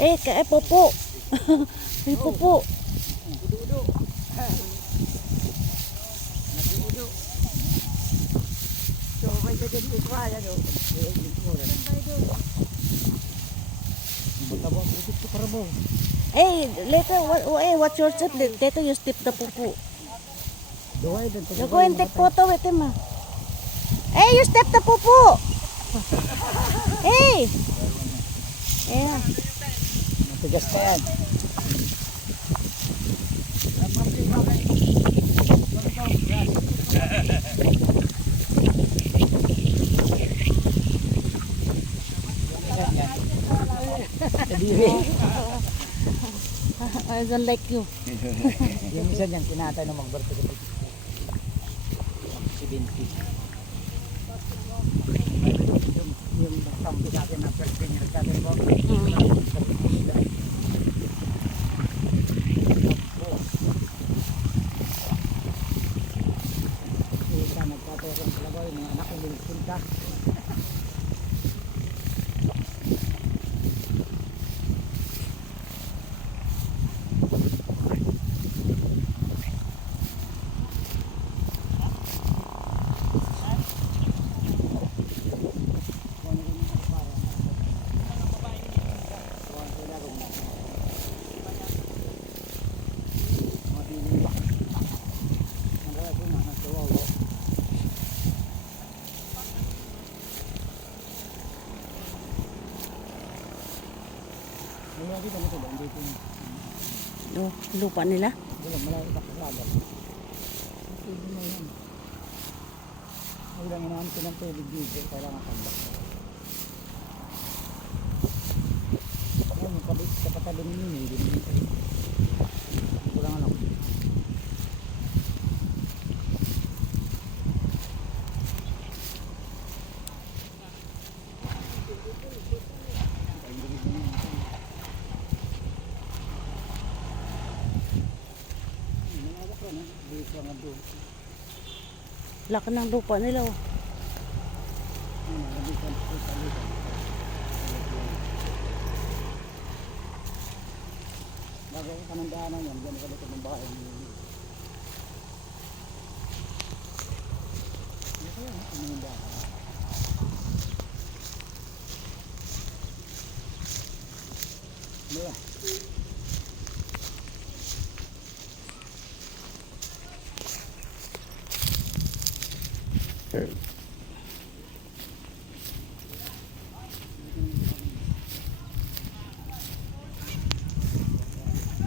Popo. May popo. Udo-udo. Nag-udo. So, may dadin ito kaya do. Mataba ko dito para mo. Later, what's your step? Later you step the popo. Duhay din. You go and take photo with him. You step the popo. Yeah. Matigas na yan. I don't like you. Yung isa niyan, kinatay na magbarto sa 70. Yung tampi sa akin na first thing nagkatay ko. Nagkatay ko talaga yung mga anak ko nilipinta. Lupa nila. Ulang inahan ko ng tubig dito, kailangan tambak. Yung kapatabi ninyo, hindi dito. Kulang ano. Laki ng lupa nila. Bago ang panandaanan yan, dyan ka dito ng bahay. Dito yan, panandaanan. Mula.